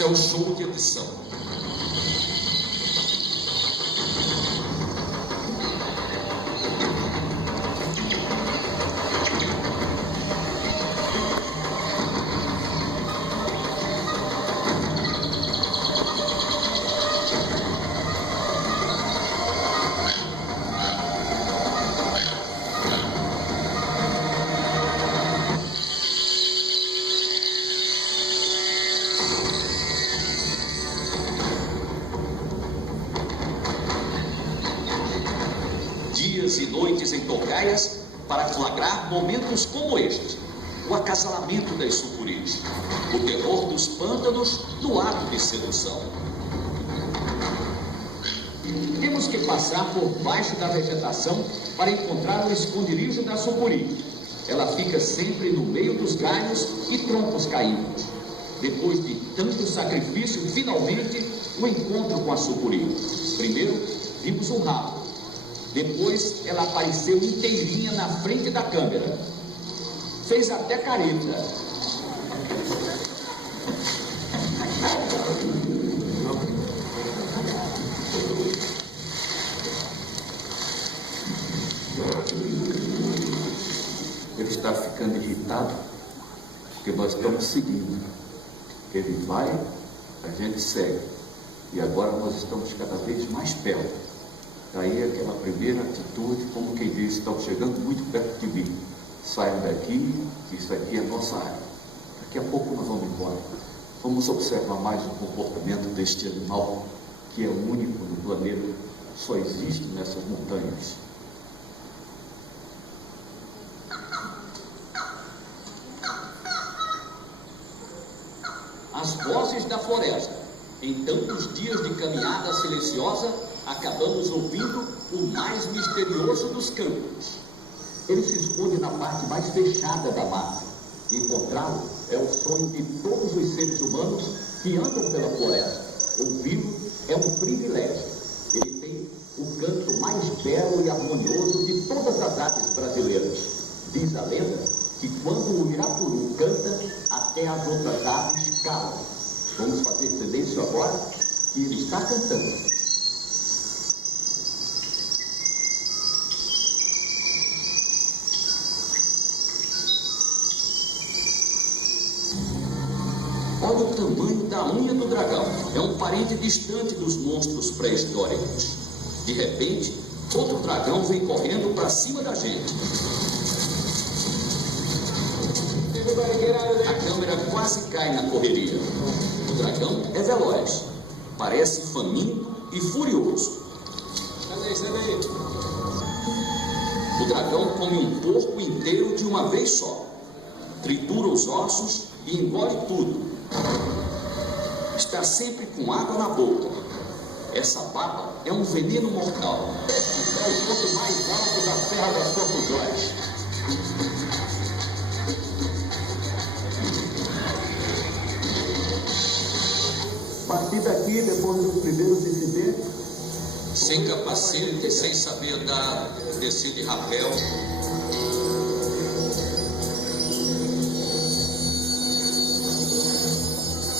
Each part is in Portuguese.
Isso é o show de edição. Dias e noites em tocaias para flagrar momentos como este: o acasalamento das sucuris, o terror dos pântanos no ato de sedução. Temos que passar por baixo da vegetação para encontrar o esconderijo da sucuri. Ela fica sempre no meio dos galhos e troncos caídos. Depois de tanto sacrifício, finalmente, o encontro com a sucuri. Primeiro, vimos um rabo. Depois, ela apareceu inteirinha na frente da câmera. Fez até careta. Ele está ficando irritado porque nós estamos seguindo. Ele vai, a gente segue. E agora nós estamos cada vez mais perto. Daí aquela primeira atitude, como quem diz, estão chegando muito perto de mim. Saiam daqui, que isso aqui é nossa área. Daqui a pouco nós vamos embora. Vamos observar mais o comportamento deste animal, que é único no planeta, só existe nessas montanhas. As vozes da floresta. Em tantos dias de caminhada silenciosa, acabamos ouvindo o mais misterioso dos cantos. Ele se esconde na parte mais fechada da mata. Encontrá-lo é o sonho de todos os seres humanos que andam pela floresta. Ouvi-lo é um privilégio. Ele tem o canto mais belo e harmonioso de todas as aves brasileiras. Diz a lenda que quando o Irapuru canta, até as outras aves calam. Vamos fazer silêncio agora, que ele está cantando. Olha o tamanho da unha do dragão. É um parente distante dos monstros pré-históricos. De repente, outro dragão vem correndo para cima da gente. A câmera quase cai na correria. O dragão é veloz, parece faminto e furioso. O dragão come um porco inteiro de uma vez só. Tritura os ossos e engole tudo. Está sempre com água na boca. Essa baba é um veneno mortal. É o ponto mais alto da Serra das Confusões. A partir daqui, depois dos primeiros incidentes, Sem capacete, sem saber descer de rapel.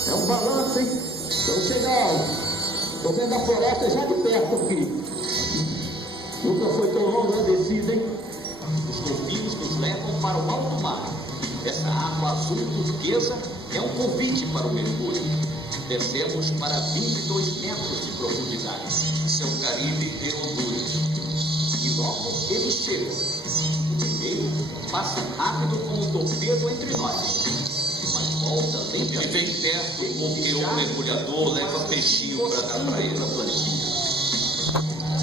É um balanço, hein? Estou chegando. Estou vendo a floresta já de perto aqui. Nunca foi tão longa a descida, hein? Os golfinhos nos levam para o alto mar. Essa água azul turquesa é um convite para o mergulho. Descemos para 22 metros de profundidade. Isso é um Caribe em Honduras. E logo eles chegam. O primeiro passa rápido como um torpedo entre nós. Mas volta Ele lentamente. vem perto porque o mergulhador leva peixinho para dar para ele.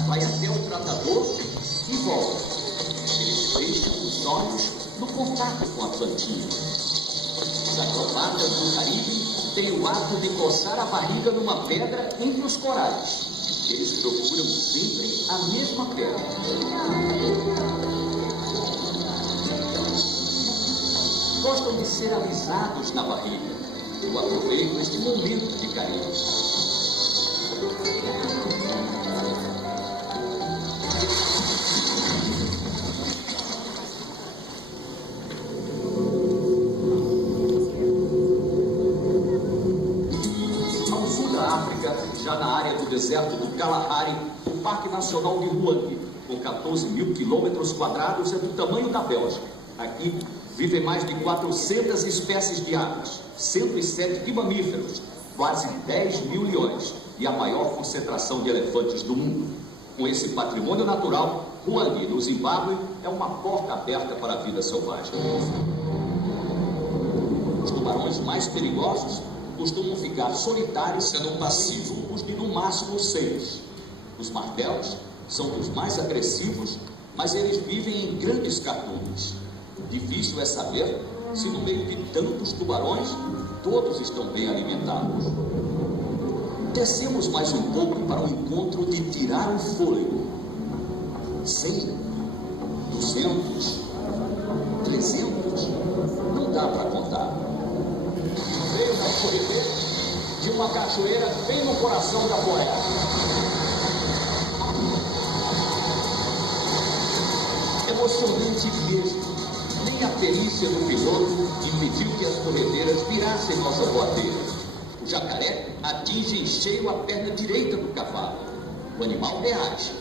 Vai até o tratador e volta. Eles fecham os olhos no contato com a plantinha. Os acrobatas do Caribe têm o ato de coçar a barriga numa pedra entre os corais. Eles procuram sempre a mesma pedra. Gostam de ser alisados na barriga. Eu aproveito este momento de carinho. deserto do Kalahari, o Parque Nacional de Ruang, com 14 mil quilômetros quadrados, é do tamanho da Bélgica. Aqui vivem mais de 400 espécies de aves, 107 de mamíferos, quase 10 mil leões e a maior concentração de elefantes do mundo. Com esse patrimônio natural, Ruang, no Zimbábue, é uma porta aberta para a vida selvagem. Os tubarões mais perigosos costumam ficar solitários, sendo passivos, grupos de no máximo 6. Os martelos são os mais agressivos, mas eles vivem em grandes cardumes. Difícil é saber se no meio de tantos tubarões, todos estão bem alimentados. Descemos mais um pouco para o encontro de tirar o fôlego. 100, 200, 300, não dá para contar. Veio na corrida de uma cachoeira bem no coração da floresta. Emocionante mesmo. Nem a perícia do piloto impediu que as corredeiras virassem nossa voadeira. O jacaré atinge em cheio a perna direita do cavalo. O animal reage.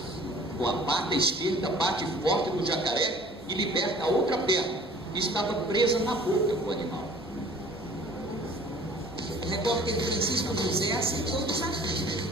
Com a pata esquerda bate forte no jacaré e liberta a outra perna, que estava presa na boca do animal. O repórter Francisco José aceitou o desafio.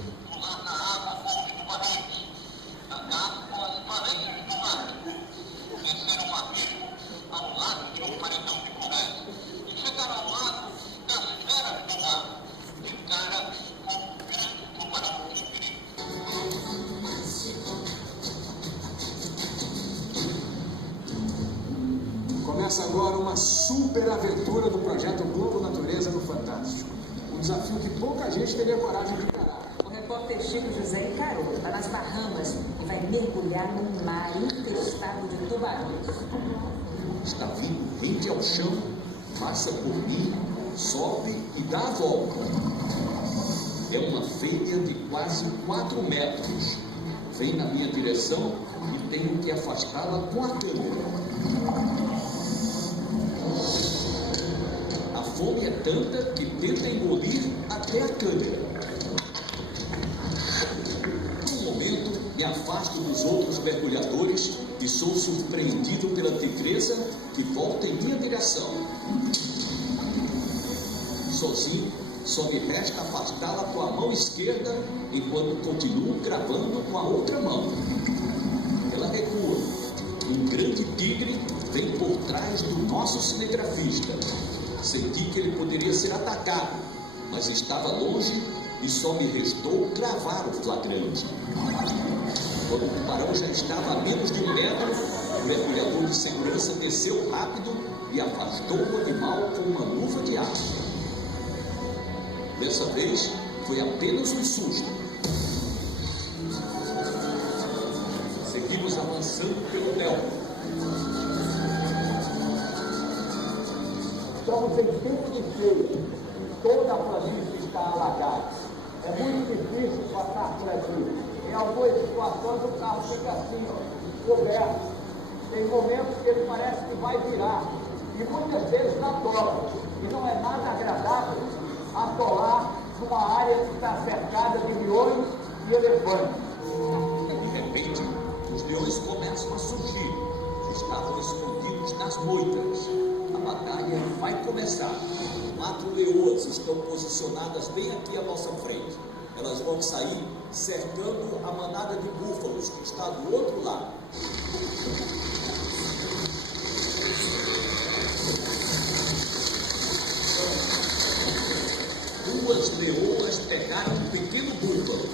Começa agora uma super aventura do projeto Globo Natureza no Fantástico. Um desafio que pouca gente teria coragem de encarar. O repórter Chico José encarou, está nas Bahamas e vai mergulhar num mar infestado de tubarões. Está vindo, rende ao chão, passa por mim, sobe e dá a volta. É uma fêmea de quase 4 metros. Vem na minha direção e tenho que afastá-la com a câmera. A fome é tanta que tenta engolir até a câmera. Por um momento, me afasto dos outros mergulhadores e sou surpreendido pela tigresa que volta em minha direção. Sozinho, só me resta afastá-la com a mão esquerda enquanto continuo gravando com a outra mão. Ela recua. Um grande tigre vem por trás do nosso cinegrafista. Senti que ele poderia ser atacado, mas estava longe e só me restou gravar o flagrante. Quando o tubarão já estava a menos de 1 metro, o mergulhador de segurança desceu rápido e afastou o animal com uma luva de aço. Dessa vez, foi apenas um susto. Seguimos avançando pelo delta. Estamos em tempo de seca, toda a planície está alagada. É muito difícil passar por aqui. Em algumas situações o carro fica assim, coberto. Tem momentos que ele parece que vai virar. E muitas vezes atola. E não é nada agradável atolar numa área que está cercada de leões e elefantes. De repente, os leões começam a surgir. Estavam escondidos nas moitas. A batalha vai começar. 4 leoas estão posicionadas bem aqui à nossa frente. Elas vão sair cercando a manada de búfalos que está do outro lado. Duas leoas pegaram um pequeno búfalo.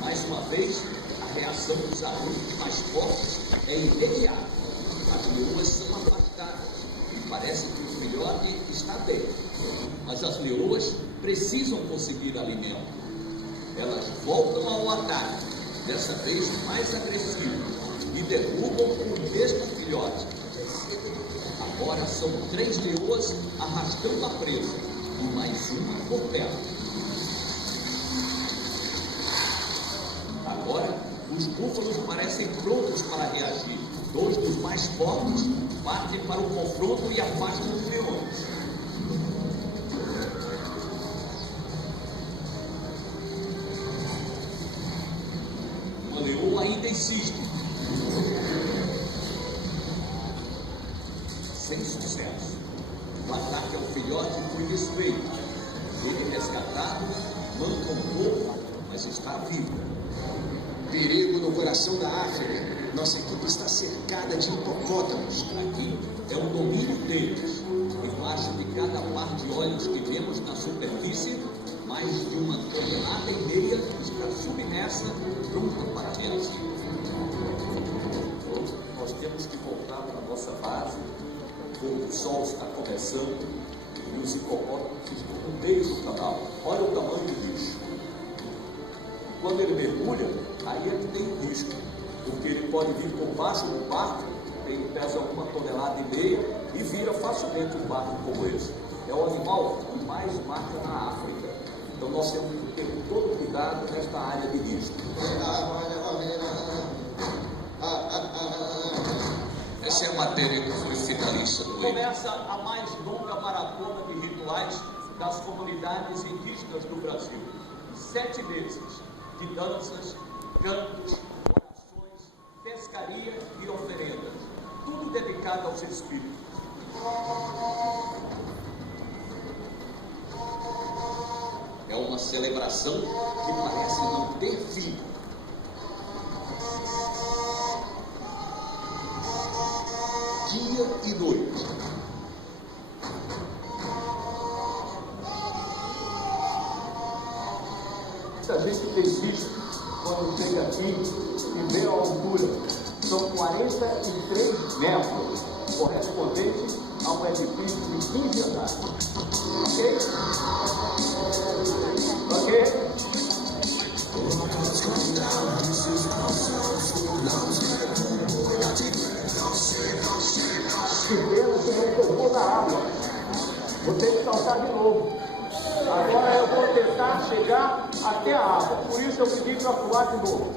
Mais uma vez, a reação dos adultos mais fortes é imediata. As leoas são afastadas e parece que o filhote está bem. Mas as leoas precisam conseguir alimento. Elas voltam ao ataque, dessa vez mais agressivo, e derrubam o mesmo filhote. Agora são 3 leoas arrastando a presa e mais uma por perto. Agora, os búfalos parecem prontos para reagir. 2 dos mais fortes partem para o confronto e afastam os leões. sem sucesso. O ataque ao filhote foi desfeito. Ele resgatado, manca um pouco, mas está vivo. Perigo no coração da África. Nossa equipe está cercada de hipopótamos. Aqui é o domínio deles. Embaixo de cada par de olhos que vemos na superfície, mais de 1,5 toneladas está submersa, pronta para reagir. Nós temos que voltar para a nossa base. O sol está começando e os hipopótamos estão no meio do canal. Olha o tamanho do bicho. Quando ele mergulha, aí é que tem o risco, porque ele pode vir por baixo do barco, ele pesa 1,5 toneladas e vira facilmente um barco como esse. É o animal que mais mata na África. Então nós temos que ter todo cuidado nesta área de risco. Essa é a matéria que foi finalista do Começa a mais longa maratona de rituais das comunidades indígenas do Brasil. 7 meses de danças, cantos, orações, pescaria e oferendas. Tudo dedicado aos espíritos. É uma celebração que parece não ter fim. Dia e noite. A gente tem visto, quando chega aqui e vê a altura, são 43 metros, correspondente a um edifício de 15 andares. Ok? Ok? Que pena que não tocou na água. Vou ter que saltar de novo. Agora eu vou tentar chegar até a água. Por isso eu pedi para pular de novo.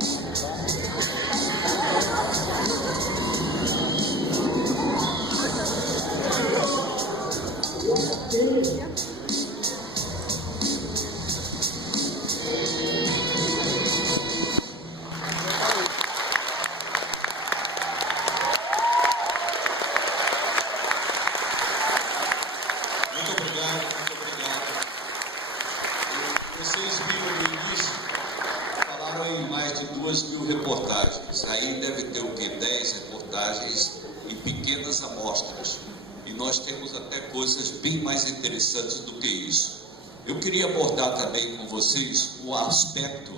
Vocês viram no início, falaram em mais de 2.000 reportagens. Aí deve ter o quê? 10 reportagens em pequenas amostras. E nós temos até coisas bem mais interessantes do que isso. Eu queria abordar também com vocês o aspecto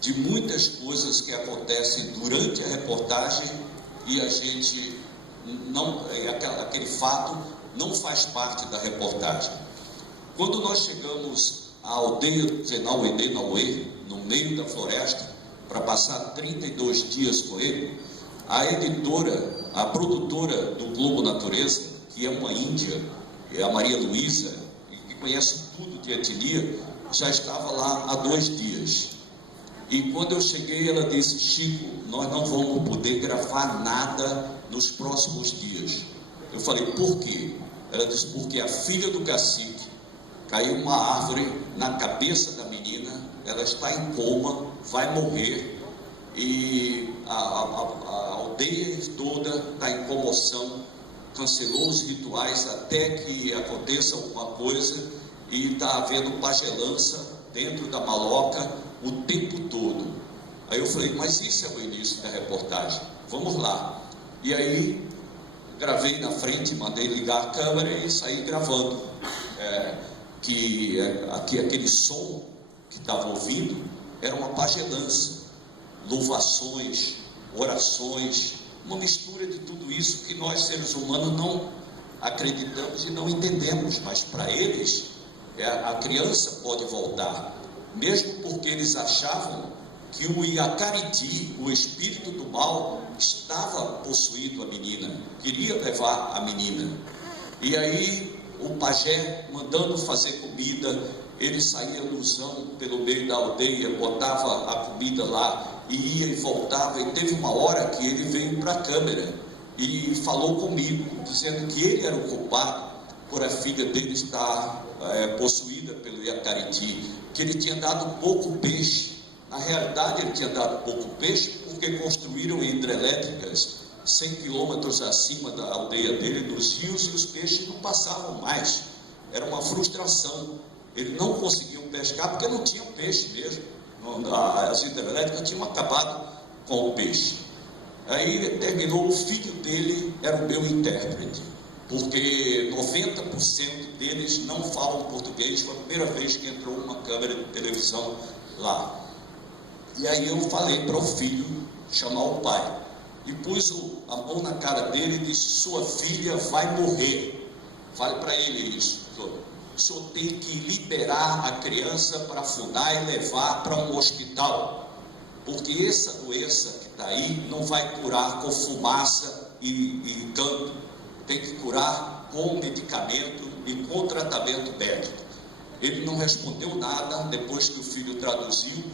de muitas coisas que acontecem durante a reportagem e a gente não, aquele fato não faz parte da reportagem. Quando nós chegamos à aldeia Zenauê, no meio da floresta, para passar 32 dias com ele, a editora, a produtora do Globo Natureza, que é uma índia, é a Maria Luísa, que conhece tudo de etnia, já estava lá há 2 dias. E quando eu cheguei, ela disse: Chico, nós não vamos poder gravar nada nos próximos dias. Eu falei: por quê? Ela disse: porque a filha do cacique caiu uma árvore na cabeça da menina, ela está em coma, vai morrer, e a aldeia toda está em comoção, cancelou os rituais até que aconteça alguma coisa, e está havendo pagelança dentro da maloca o tempo todo. Aí eu falei: mas isso é o início da reportagem, vamos lá. E aí gravei na frente, mandei ligar a câmera e saí gravando. Que aquele som que estava ouvindo era uma pagelança, louvações, orações, uma mistura de tudo isso que nós seres humanos não acreditamos e não entendemos, mas para eles a criança pode voltar, mesmo porque eles achavam que o Iacariti, o espírito do mal, estava possuindo a menina, queria levar a menina. E aí o pajé mandando fazer comida, ele saía luzão pelo meio da aldeia, botava a comida lá e ia e voltava, e teve uma hora que ele veio para a câmera e falou comigo, dizendo que ele era o culpado por a filha dele estar possuída pelo Iacariti, que ele tinha dado pouco peixe. Na realidade ele tinha dado pouco peixe porque construíram hidrelétricas 100 quilômetros acima da aldeia dele, dos rios, e os peixes não passavam mais. Era uma frustração. Eles não conseguiam pescar porque não tinha peixe mesmo. As hidrelétricas tinham acabado com o peixe. Aí terminou, o filho dele era o meu intérprete, porque 90% deles não falam português. Foi a primeira vez que entrou uma câmera de televisão lá. E aí eu falei para o filho chamar o pai, e pus a mão na cara dele e disse: sua filha vai morrer. Fale para ele isso. O senhor tem que liberar a criança para a FUNAI e levar para um hospital, porque essa doença que está aí não vai curar com fumaça e canto. Tem que curar com medicamento e com tratamento médico. Ele não respondeu nada. Depois que o filho traduziu,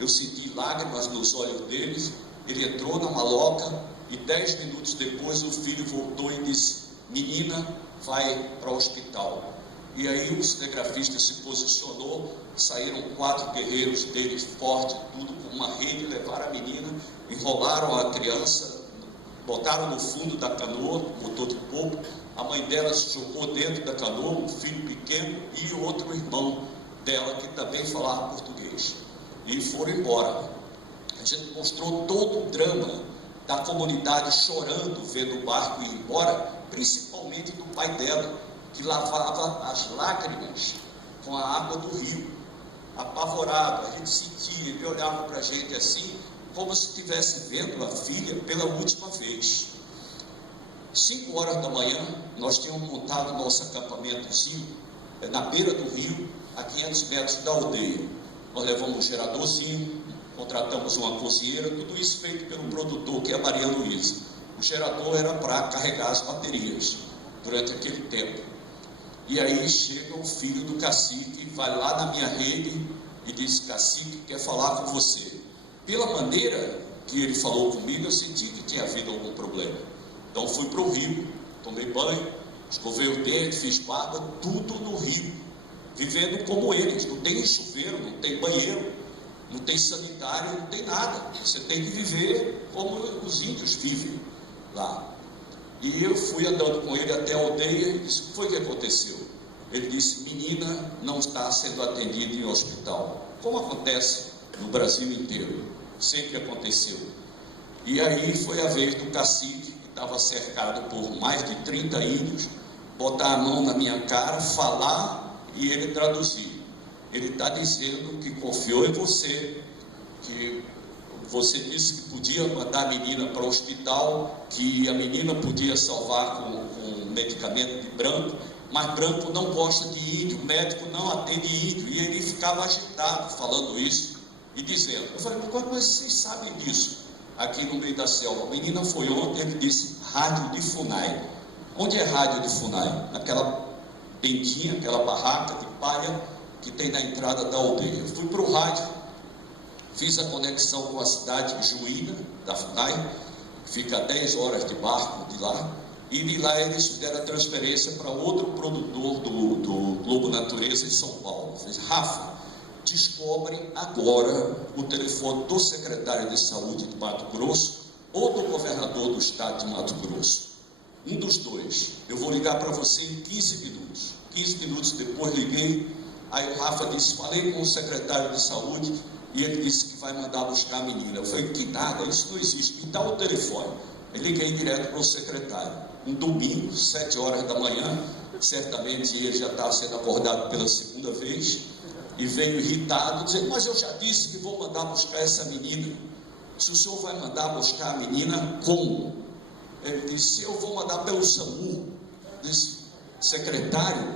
eu senti lágrimas nos olhos deles. Ele entrou na maloca e 10 minutos depois o filho voltou e disse: menina, vai para o hospital. E aí o cinegrafista se posicionou, saíram 4 guerreiros deles, fortes, tudo com uma rede, levaram a menina, enrolaram a criança, botaram no fundo da canoa, motor de polpa. A mãe dela se jogou dentro da canoa, um filho pequeno e outro irmão dela que também falava português. E foram embora. A gente mostrou todo o drama da comunidade chorando, vendo o barco ir embora, principalmente do pai dela, que lavava as lágrimas com a água do rio, apavorado. A gente sentia, ele olhava para a gente assim, como se estivesse vendo a filha pela última vez. 5 horas da manhã, nós tínhamos montado nosso acampamentozinho na beira do rio, a 500 metros da aldeia. Nós levamos um geradorzinho, contratamos uma cozinheira, tudo isso feito pelo produtor, que é Maria Luísa. O gerador era para carregar as baterias durante aquele tempo. E aí chega o filho do cacique, vai lá na minha rede e diz: cacique quer falar com você. Pela maneira que ele falou comigo, eu senti que tinha havido algum problema. Então fui para o rio, tomei banho, escovei o dente, fiz barba, tudo no rio, vivendo como eles. Não tem chuveiro, não tem banheiro, não tem sanitário, não tem nada. Você tem que viver como os índios vivem lá. E eu fui andando com ele até a aldeia e disse: o que foi que aconteceu? Ele disse: menina não está sendo atendida em hospital. Como acontece no Brasil inteiro, sempre aconteceu. E aí foi a vez do cacique, que estava cercado por mais de 30 índios, botar a mão na minha cara, falar e ele traduzir. Ele está dizendo que confiou em você, que você disse que podia mandar a menina para o hospital, que a menina podia salvar com medicamento de branco, mas branco não gosta de índio, médico não atende índio. E ele ficava agitado falando isso e dizendo. Eu falei: mas como vocês sabem disso? Aqui no meio da selva. A menina foi ontem, ele disse: rádio de FUNAI. Onde é rádio de FUNAI? Naquela tendinha, aquela barraca de palha que tem na entrada da aldeia. Eu fui para o rádio, fiz a conexão com a cidade de Juína, da FUNAI, que fica a 10 horas de barco de lá, e de lá eles fizeram a transferência para outro produtor do Globo Natureza em São Paulo. Fiz: Rafa, descobre agora o telefone do secretário de saúde de Mato Grosso ou do governador do estado de Mato Grosso. Um dos dois. Eu vou ligar para você em 15 minutos. 15 minutos depois liguei, aí o Rafa disse: falei com o secretário de saúde e ele disse que vai mandar buscar a menina. Eu falei: que nada, isso não existe, me dá o telefone. Eu liguei direto para o secretário. Um domingo, 7 horas da manhã, certamente ele já estava sendo acordado pela segunda vez, e veio irritado, dizendo: mas eu já disse que vou mandar buscar essa menina. Se o senhor vai mandar buscar a menina, como? Ele disse: eu vou mandar pelo SAMU. Disse: secretário,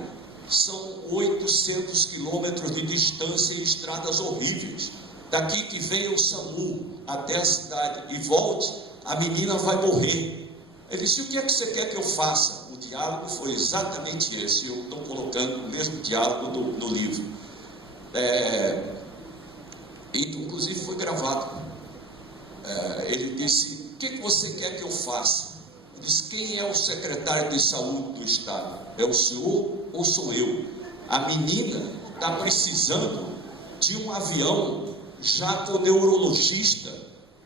são 800 quilômetros de distância e estradas horríveis. Daqui que venha o SAMU até a cidade e volte, a menina vai morrer. Ele disse: o que é que você quer que eu faça? O diálogo foi exatamente esse. Eu estou colocando o mesmo diálogo no livro. Inclusive foi gravado. Ele disse: o que você quer que eu faça? Ele disse: quem é o secretário de saúde do estado? É o senhor ou sou eu? A menina está precisando de um avião já com neurologista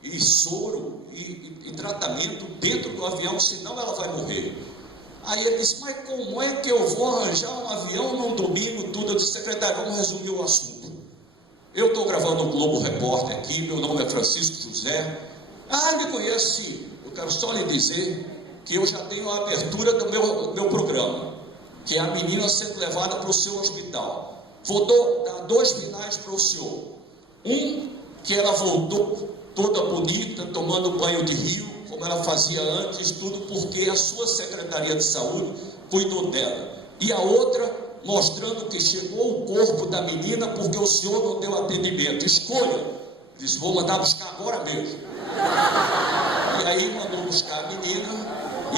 e soro e tratamento dentro do avião, senão ela vai morrer. Aí ele disse, mas como é que eu vou arranjar um avião num domingo, tudo? Eu disse, secretário, vamos resumir o assunto. Eu estou gravando o Globo Repórter aqui, meu nome é Francisco José. Ah, me conhece, sim. Eu quero só lhe dizer que eu já tenho a abertura do meu programa, que é a menina sendo levada para o seu hospital. Vou dar 2 finais para o senhor. Um, que ela voltou toda bonita, tomando banho de rio, como ela fazia antes, tudo porque a sua Secretaria de Saúde cuidou dela. E a outra, mostrando que chegou o corpo da menina porque o senhor não deu atendimento. Escolha. Disse, vou mandar buscar agora mesmo. E aí mandou buscar a menina,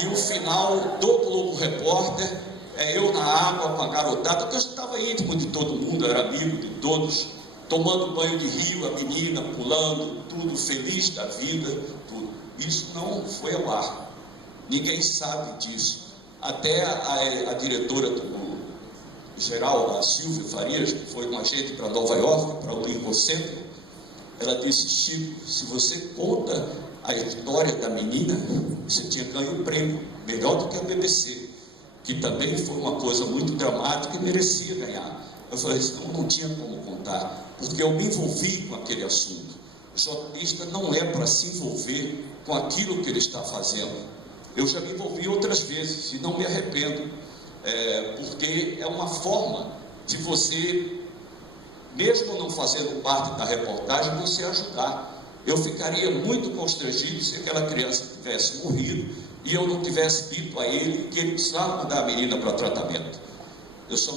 e o final do Globo Repórter é eu na água com a garotada, porque eu estava íntimo de todo mundo, era amigo de todos, tomando banho de rio, a menina pulando, tudo feliz da vida, tudo. Isso não foi ao ar. Ninguém sabe disso. Até a diretora do geral, a Silvia Farias, que foi com a gente para Nova York, para o Lincoln Center, ela disse, Chico, se você conta a história da menina, você tinha ganho o prêmio, melhor do que a BBC, que também foi uma coisa muito dramática e merecia ganhar. Eu falei, não tinha como contar, porque eu me envolvi com aquele assunto. O jornalista não é para se envolver com aquilo que ele está fazendo. Eu já me envolvi outras vezes e não me arrependo, porque é uma forma de você, mesmo não fazendo parte da reportagem, você ajudar. Eu ficaria muito constrangido se aquela criança tivesse morrido e eu não tivesse dito a ele que ele precisava mandar a menina para tratamento. Eu só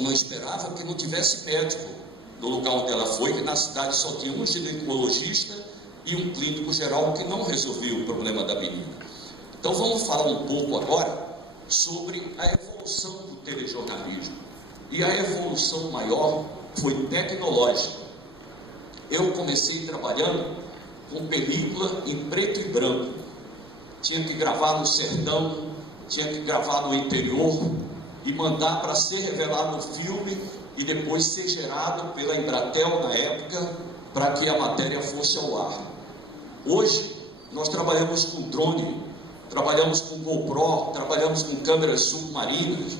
não esperava que não tivesse médico no lugar onde ela foi, que na cidade só tinha um ginecologista e um clínico geral que não resolvia o problema da menina. Então vamos falar um pouco agora sobre a evolução do telejornalismo. E a evolução maior foi tecnológica. Eu comecei trabalhando com película em preto e branco. Tinha que gravar no sertão, tinha que gravar no interior e mandar para ser revelado no filme e depois ser gerado pela Embratel na época para que a matéria fosse ao ar. Hoje nós trabalhamos com drone, trabalhamos com GoPro, trabalhamos com câmeras submarinas,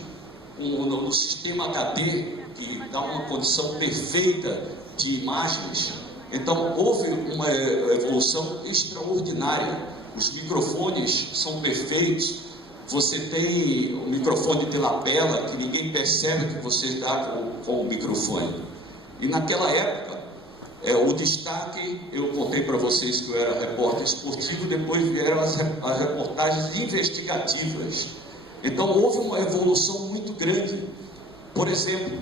no sistema HD, que dá uma condição perfeita de imagens. Então houve uma evolução extraordinária. Os microfones são perfeitos. Você tem o microfone de lapela que ninguém percebe que você está com o microfone. E naquela época, o destaque, eu contei para vocês que eu era repórter esportivo, depois vieram as reportagens investigativas. Então houve uma evolução muito grande. Por exemplo,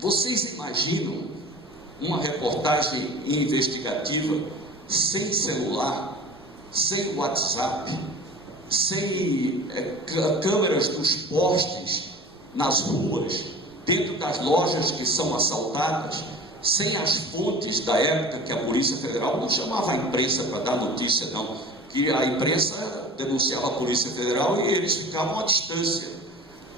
vocês imaginam uma reportagem investigativa sem celular, sem WhatsApp, sem câmeras dos postes nas ruas, dentro das lojas que são assaltadas, sem as fontes da época que a Polícia Federal não chamava a imprensa para dar notícia, não, que a imprensa denunciava a Polícia Federal e eles ficavam à distância.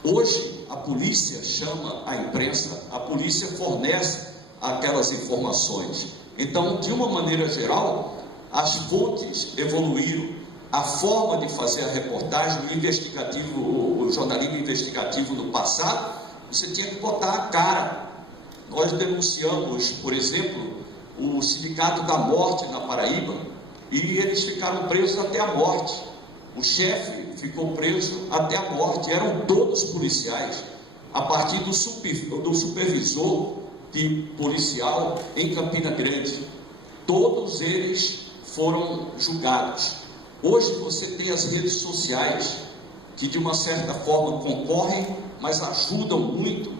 Hoje a polícia chama a imprensa, a polícia fornece aquelas informações. Então, de uma maneira geral, as fontes evoluíram, a forma de fazer a reportagem, o jornalismo investigativo no passado, você tinha que botar a cara. Nós denunciamos, por exemplo, o Sindicato da Morte na Paraíba, e eles ficaram presos até a morte. O chefe ficou preso até a morte, eram todos policiais, a partir do supervisor policial em Campina Grande. Todos eles foram julgados. Hoje você tem as redes sociais que de uma certa forma concorrem, mas ajudam muito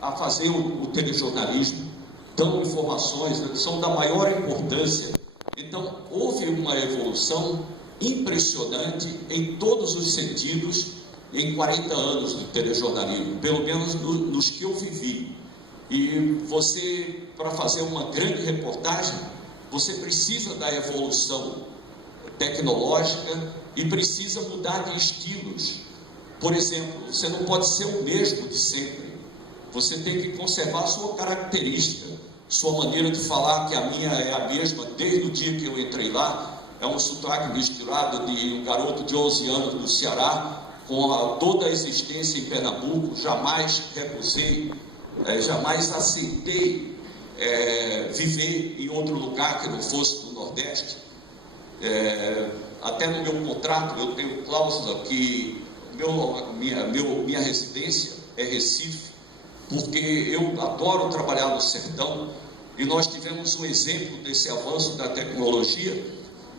a fazer o telejornalismo, dão informações, são da maior importância. Então houve uma evolução impressionante em todos os sentidos em 40 anos do telejornalismo, pelo menos nos que eu vivi. E você, para fazer uma grande reportagem, você precisa da evolução tecnológica e precisa mudar de estilos. Por exemplo, você não pode ser o mesmo de sempre. Você tem que conservar a sua característica. Sua maneira de falar, que a minha é a mesma desde o dia que eu entrei lá, é um sotaque misturado de um garoto de 11 anos do Ceará, com toda a existência em Pernambuco. Jamais recusei, jamais aceitei viver em outro lugar que não fosse do Nordeste. Até no meu contrato eu tenho cláusula que minha residência é Recife, porque eu adoro trabalhar no sertão, e nós tivemos um exemplo desse avanço da tecnologia,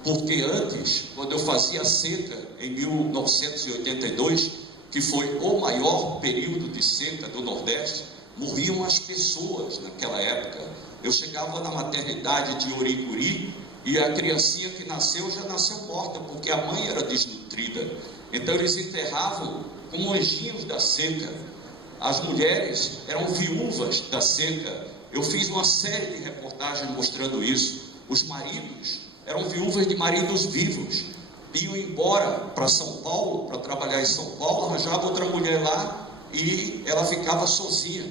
porque antes, quando eu fazia seca em 1982, que foi o maior período de seca do Nordeste, morriam as pessoas naquela época. Eu chegava na maternidade de Oricuri e a criancinha que nasceu já nasceu morta, porque a mãe era desnutrida. Então eles enterravam com anjinhos da seca. As mulheres eram viúvas da seca. Eu fiz uma série de reportagens mostrando isso. Os maridos eram viúvas de maridos vivos. Iam embora para São Paulo, para trabalhar em São Paulo, arranjava outra mulher lá e ela ficava sozinha.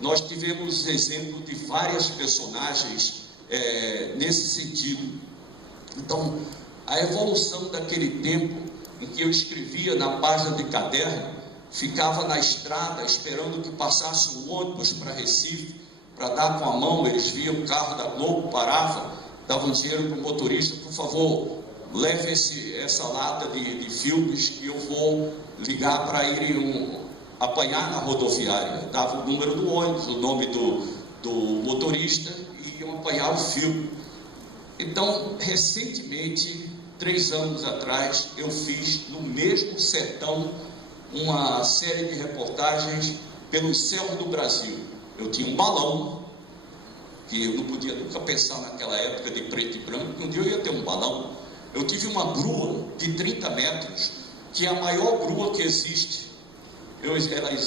Nós tivemos exemplo de várias personagens nesse sentido. Então, a evolução daquele tempo em que eu escrevia na página de caderno, ficava na estrada esperando que passasse um ônibus para Recife, para dar com a mão. Eles viam o carro da Globo, parava, davam dinheiro para o motorista: por favor, leve essa lata de filmes que eu vou ligar para ir apanhar na rodoviária. Dava o número do ônibus, o nome do motorista, e iam apanhar o filme. Então, recentemente, 3 anos atrás, eu fiz no mesmo sertão uma série de reportagens pelos céus do Brasil. Eu tinha um balão, que eu não podia nunca pensar naquela época de preto e branco, que um dia eu ia ter um balão. Eu tive uma grua de 30 metros, que é a maior grua que existe.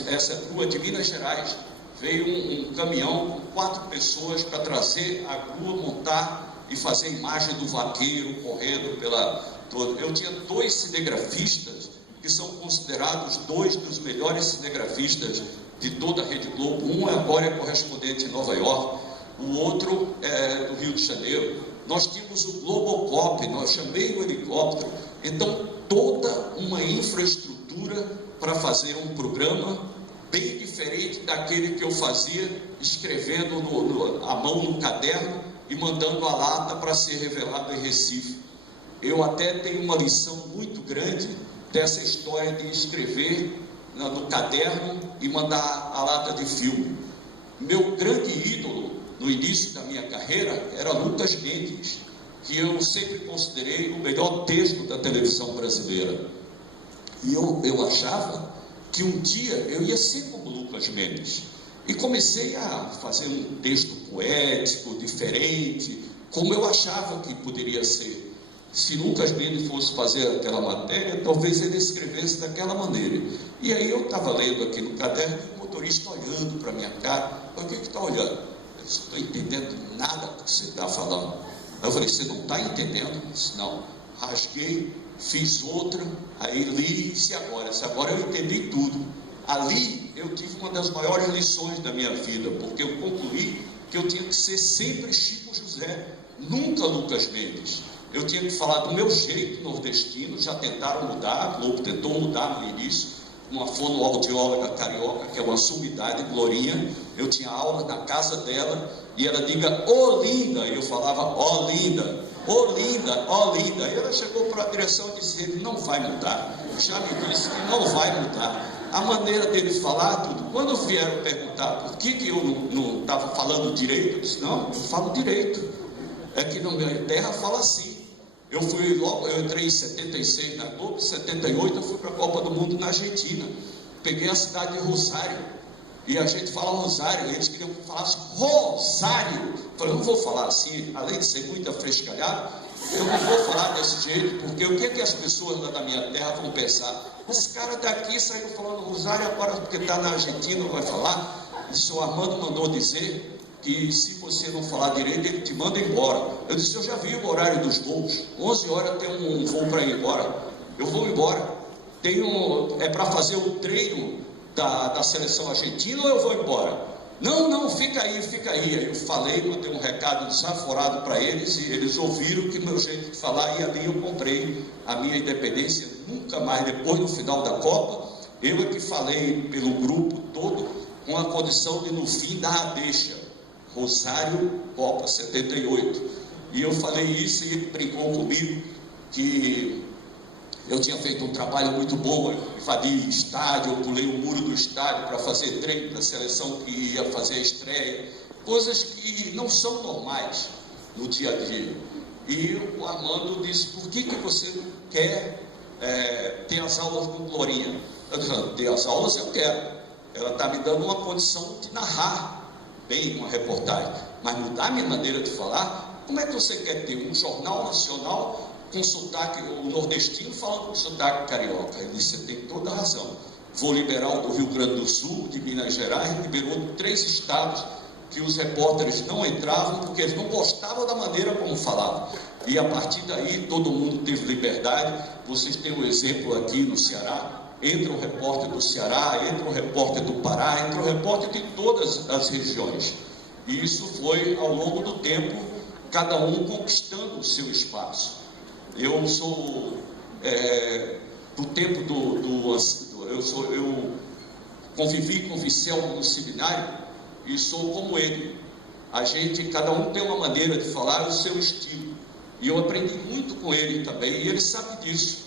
Essa grua de Minas Gerais, veio um caminhão com 4 pessoas para trazer a grua, montar e fazer a imagem do vaqueiro correndo pela toda. Eu tinha 2 cinegrafistas que são considerados 2 dos melhores cinegrafistas de toda a Rede Globo. Um agora é correspondente em Nova York, o outro é do Rio de Janeiro. Nós tínhamos o Globocop, nós chamei o helicóptero. Então, toda uma infraestrutura para fazer um programa bem diferente daquele que eu fazia, escrevendo à mão no caderno e mandando a lata para ser revelado em Recife. Eu até tenho uma lição muito grande dessa história de escrever no caderno e mandar a lata de filme. Meu grande ídolo no início da minha carreira era Lucas Mendes, que eu sempre considerei o melhor texto da televisão brasileira. E eu achava que um dia eu ia ser como Lucas Mendes. E comecei a fazer um texto poético, diferente, como eu achava que poderia ser. Se Lucas Mendes fosse fazer aquela matéria, talvez ele escrevesse daquela maneira. E aí eu estava lendo aqui no caderno, e o motorista olhando para a minha cara: o que está olhando? Eu não estou entendendo nada do que você está falando. Aí eu falei: você não está entendendo? Eu disse: não. Rasguei, fiz outra, aí li, e disse: agora eu entendi tudo. Ali eu tive uma das maiores lições da minha vida, porque eu concluí que eu tinha que ser sempre Chico José, nunca Lucas Mendes. Eu tinha que falar do meu jeito nordestino. Já tentaram mudar, a Globo tentou mudar no início, uma fonoaudióloga carioca, que é uma sumidade, Glorinha. Eu tinha aula na casa dela, e ela diga: ô linda, e eu falava: ó linda, ô linda, ó linda. E ela chegou para a direção e disse: ele não vai mudar. Já me disse que não vai mudar. A maneira dele falar tudo. Quando vieram perguntar por que eu não estava falando direito, eu disse: não, eu falo direito. É que na minha terra fala assim. Eu entrei em 76 na Globo, em 78 eu fui para a Copa do Mundo na Argentina. Peguei a cidade de Rosário, e a gente fala Rosário, eles queriam que falasse Rosário. Eu falei: eu não vou falar assim, além de ser muito afrescalhado, eu não vou falar desse jeito, porque o que as pessoas lá da minha terra vão pensar? Esse cara daqui saiu falando Rosário, agora porque está na Argentina não vai falar. E o senhor Armando mandou dizer que se você não falar direito, ele te manda embora. Eu disse: eu já vi o horário dos voos, 11 horas tem um voo para ir embora. Eu vou embora. É para fazer o treino da seleção argentina, ou eu vou embora? Não, fica aí. Aí eu falei, mandei um recado desaforado para eles e eles ouviram que meu jeito de falar, e ali eu comprei a minha independência. Nunca mais, depois no final da Copa, eu é que falei pelo grupo todo, com a condição de no fim dar a deixa. Rosário, Copa 78. E eu falei isso e ele brincou comigo que eu tinha feito um trabalho muito bom, eu invadi estádio, eu pulei o muro do estádio para fazer treino para a seleção que ia fazer a estreia, coisas que não são normais no dia a dia. E o Armando disse, por que você quer ter as aulas com Glorinha? Eu disse, ter as aulas eu quero, ela está me dando uma condição de narrar bem uma reportagem, mas mudar a minha maneira de falar. Como é que você quer ter um jornal nacional com sotaque, o nordestino falando com sotaque carioca? Ele disse, você tem toda a razão. Vou liberar o do Rio Grande do Sul, de Minas Gerais, liberou 3 estados que os repórteres não entravam porque eles não gostavam da maneira como falavam. E a partir daí todo mundo teve liberdade. Vocês têm um exemplo aqui no Ceará. Entra um repórter do Ceará, entra um repórter do Pará, entra um repórter de todas as regiões. E isso foi ao longo do tempo, cada um conquistando o seu espaço. Eu sou do tempo eu convivi com o Vicelmo no seminário e sou como ele. Cada um tem uma maneira de falar, o seu estilo. E eu aprendi muito com ele também, e ele sabe disso.